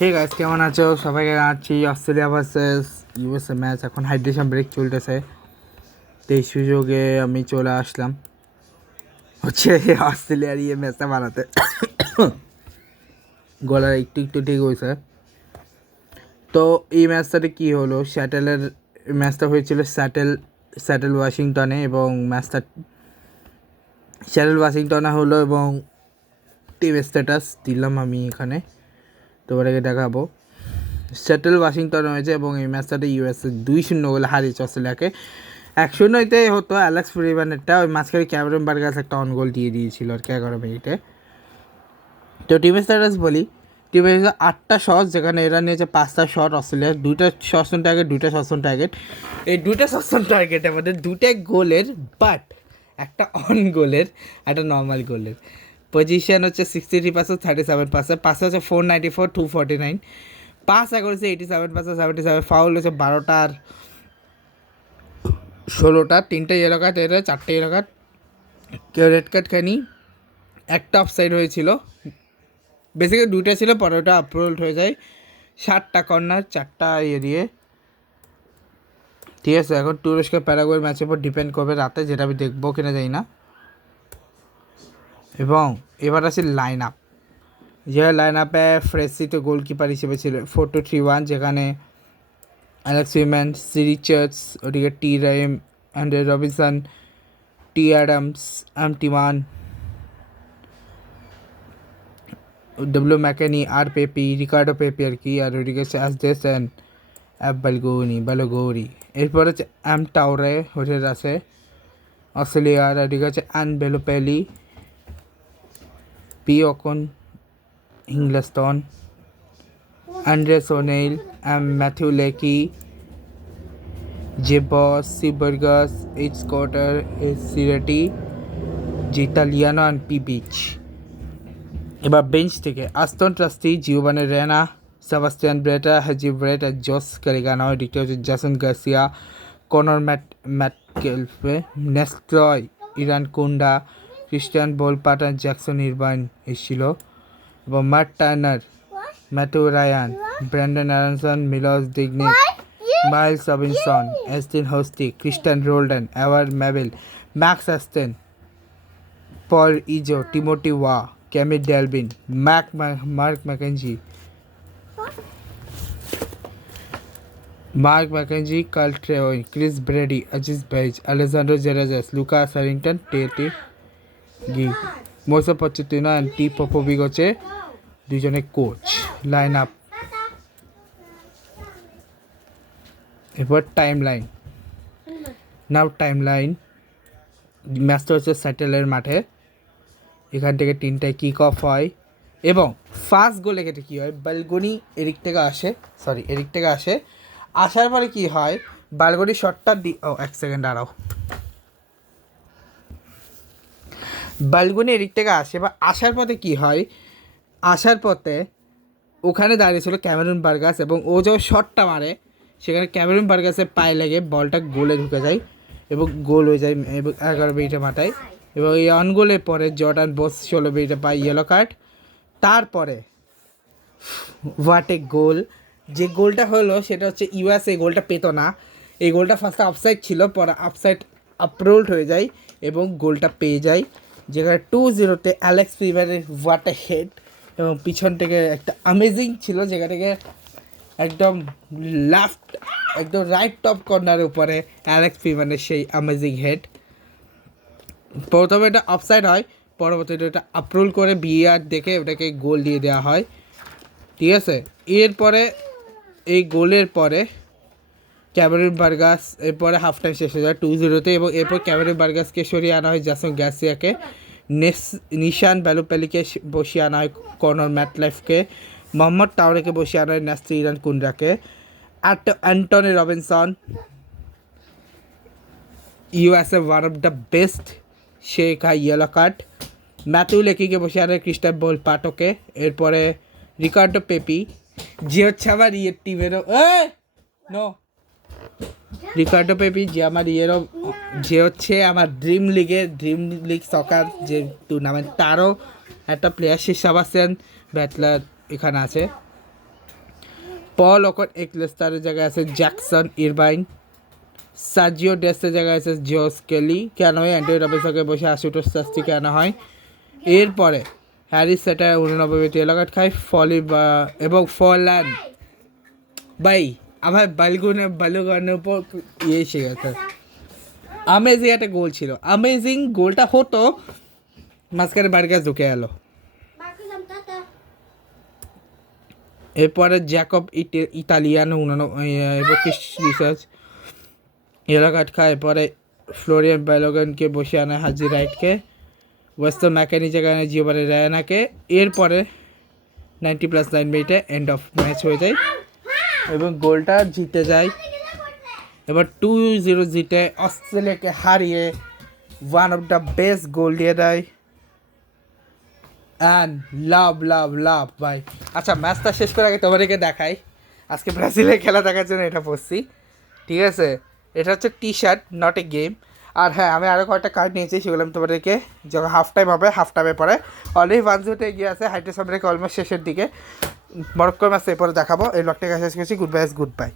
Hey guys, কেমন আছো? সবাইকে জানাচ্ছি অস্ট্রেলিয়া ভার্সেস ইউএসএ ম্যাচ। এখন হাইড্রেশন ব্রেক চলতেছে, তো এই সুযোগে আমি চলে আসলাম অস্ট্রেলিয়ার ম্যাচটা বানাতে। গলার একটু একটু ঠিক হয়েছে। তো এই ম্যাচটাতে কী হলো, ম্যাচটা হয়েছিল স্যাটেল ওয়াশিংটনে, এবং ম্যাচটা ওয়াশিংটনে হলো, এবং টিম স্ট্যাটাস দিলাম আমি এখানে, তোমাদেরকে দেখাবো। ওয়াশিংটন হয়েছে, এবং এই ম্যাচটাতে ইউএসএ 2-0 গোলে হারিয়েছে অস্ট্রেলিয়াকে। 1-0 হতো অ্যালেক্স ফ্রিম্যানেরটা, ওই মাঝখানে ক্যামেরন বার্গাস একটা অন গোল দিয়ে দিয়েছিল আর কি 11 মিনিটে। তো টিম স্ট্যাটাস বলি, টিমে 8টা শট, যেখানে এরা নিয়েছে 5টা শট, অস্ট্রেলিয়ার 2টা শট অন টার্গেট, 2টা শট অন টার্গেট। এই 2টা শট অন টার্গেটের মধ্যে 2টা গোলের, বাট একটা অন গোলের, একটা নর্মাল গোলের। পজিশন হচ্ছে 63%, 37%, পাসে হচ্ছে 494, 249, পাস করেছে 87%, 77, ফাউল হচ্ছে 12টা আর 16টা, 3টে ইয়েলো কার্ড, এর 4টে ইয়েলো কার্ড, কেউ রেড কার্ড খায়নি, একটা অফসাইড হয়েছিল, বেসিক্যালি 2টা ছিল, পরে ওটা আপরোল্ড হয়ে যায়। 7টা কর্নার, 4টা দিয়ে, ঠিক আছে। এখন তুরস্ক প্যারাগুয়ের ম্যাচের উপর ডিপেন্ড করবে রাতে, যেটা আমি দেখবো কিনা জানি না। এবং এবার আছে লাইন আপ, যে লাইন আপে ফ্রেসি তো গোলকিপার হিসেবে ছিল 4-2-3-1, যেখানে অ্যালেক্স উইম্যান, সিরি চার্চ, ওদিকে টি রাইম, অ্যান্ড্রে রবিনসন, টি অ্যাডামস, টিমান, ডব্লিউ ম্যাকেনি, আর পেপি, রিকার্ডো পেপি আর কি, আর ওদিকে হচ্ছে অ্যাসডেস অ্যান্ড বালগৌরি। এরপর হচ্ছে টাউরে হোটেল আছে অস্ট্রেলিয়ার, আর ওদিকে হচ্ছে বেলোপেলি, পি অকন হিংলেস্টন, অ্যান্ড্রেস ওনেইল, ম্যাথিউ লেকি, জেবস, সিবার্গাস, এইচ স্কটার, এইচ সিরেটি, জিতালিয়ানো অ্যান্ড পি বিচ। এবার বেঞ্চ থেকে আস্তন ট্রাস্টি, জিওভানি রেনা, সেবাস্টিয়ান ব্রেটা, হাজি ব্রেট আর জস ক্যারিগানো। এদিকটা হচ্ছে Jason Garcia, Connor Metcalfe, Nestory, Irankunda, Christian বোলপাট আর জ্যাকসন ইরবাইন এসেছিল। এবং Matt Turner, Mathew Ryan, Brandon Aaronson, Mills ডিগনিক, মাইলস রবিনসন, এস্টিন হোস্টি, ক্রিস্টিয়ান রোল্ডেন, এভার ম্যাবেল, ম্যাক্স অ্যাস্টেন, পল ইজো, টিমোটি ওয়া, Cammy Devlin, Mark McKenzie, Carl ট্রেওয়েন, ক্রিস ব্রেডি, আজিজ বেইজ, আলেজান্ড্রো জেরাজাস, লুকাস হ্যারিংটন, টেটি গি, মোসা পচেতিনো অ্যান্ড টি পপোভিক হচ্ছে দুজনের কোচ। লাইন আপ, এরপর টাইম লাইন। ম্যাচটা হচ্ছে স্যাটেলের মাঠে, এখান থেকে 3টায় কিক অফ হয়, এবং ফার্স্ট গোলে কেটে কী হয়, বালগনি এদিক থেকে আসে, আসার পরে কি হয়, বালগনি শটটা এক সেকেন্ড দাঁড়াও, বালগনি এদিক থেকে আসে, বা আসার পথে কি হয়, আসার পথে ওখানে দাঁড়িয়েছিল ক্যামেরন বার্গাস, এবং ও যখন শটটা মারে, সেখানে ক্যামেরন বার্গাসের পায়ে লেগে বলটা গোলে ঢুকে যায়, এবং গোল হয়ে যায়, এবং 11 মিনিটে মাথায়। এবং এই অন গোলের পরে জর্ডান বোস 16 মিনিটে পায় ইয়েলো কার্ড। তারপরে হোয়াট এ গোল, যে গোলটা হলো সেটা হচ্ছে ইউএসএ গোলটা পেতো না, এই গোলটা ফার্স্টে অফসাইড ছিল, পরে অফসাইড আপরোল্ড হয়ে যায় এবং গোলটা পেয়ে যায়, যেখানে 2-0 অ্যালেক্স ফ্রিম্যানের হোয়াট এ হেড, এবং পিছন থেকে একটা অ্যামেজিং ছিল, যেখান থেকে একদম লেফট, একদম রাইট টপ কর্নারের উপরে অ্যালেক্স ফ্রিম্যানের সেই অ্যামেজিং হেড। প্রথমে এটা অফসাইড হয়, পরবর্তীতে এটা আপরোল করে ভিআর দেখে ওটাকে গোল দিয়ে দেওয়া হয়, ঠিক আছে। এরপরে এই গোলের পরে ক্যামেরন বার্গাস, এরপরে হাফ টাইম শেষ হয়ে যায় 2-0, এবং এরপর ক্যামেরন বার্গাসকে সরিয়ে আনা হয় জ্যাসন গার্সিয়াকে, নিশান বেলোপেলিকে বসিয়ে আনা হয়, কর্নর ম্যাটলাইফকে, মোহাম্মদ টাওরেকে বসিয়ে আনা হয়, নেস্ট্রি ইরান কুন্ড্রাকে, Anthony Robinson, USA one of the best, সে খায় ইয়েলো কার্ড, ম্যাথিউ লেকিকে বসে আনে ক্রিস্টান বোল পাটোকে, এরপরে রিকার্ডো পেপি, যে হচ্ছে আমার টিমেরও রিকার্ডো পেপি, যে হচ্ছে আমার ড্রিম লিগ সকার যে টুর্নামেন্ট, তারও একটা প্লেয়ার, সে সেবাস্টিয়ান ব্যাটলার এখানে আছে, পল ওকন এক্লেস্টারের জায়গায় আছে জ্যাকসন ইরবাইন, সার্জিও ডেসের জায়গায় আছে জোস কেলি, কেন হয় অ্যান্ড্রু রবিনসনকে বসে 80 শাস্তি কেন হয়। এরপরে হ্যারিস সেটার 89 ইয়েলো কার্ড খায়, ফলি বা এবং ফরল্যান্ড ভাই আমার বালুগানের উপর এসে গেছে। আমেজিং একটা গোল ছিল, আমেজিং গোলটা হতো মাঝখানে বার্গাস ঢুকে গেল। এরপরে জ্যাকব ইতালিয়ানো 32 রিসার্চ ইয়েলো কার্ড খায়। এরপরে ফ্লোরিয়ান ব্যালোগানকে বসে আনে হাজি রাইটকে, ওয়েস্টার্ন ম্যাকানি জায়গায় জিওবারে রায়ানাকে। এরপরে 90+9 মিনিটে এন্ড অফ ম্যাচ হয়ে যায় এবং গোলটা জিতে যায়। এবার 2-0 জিতে অস্ট্রেলিয়াকে হারিয়ে ওয়ান অফ দ্য বেস্ট গোল দিয়ে দেয়। অ্যান্ড লাভ ভাই। আচ্ছা ম্যাচটা শেষ করার আগে তোমাদেরকে দেখাই, আজকে ব্রাজিলের খেলা দেখার জন্য এটা পড়ছি, ঠিক আছে? এটা হচ্ছে T shirt, not a game. আর হ্যাঁ, আমি আরও কয়েকটা কার্ড নিয়েছি, সেগুলো আমি তোমাদেরকে যখন হাফ টাইম হবে, হাফ টাইমে পরে অলরেডি 1-0 এগিয়ে আছে হাইটেস আমেরিকা অলমোস্ট শেষের দিকে। মরক্কোর ম্যাচ এরপরে দেখাবো। এই ব্লগটাকে শেষ করছি। Good bye.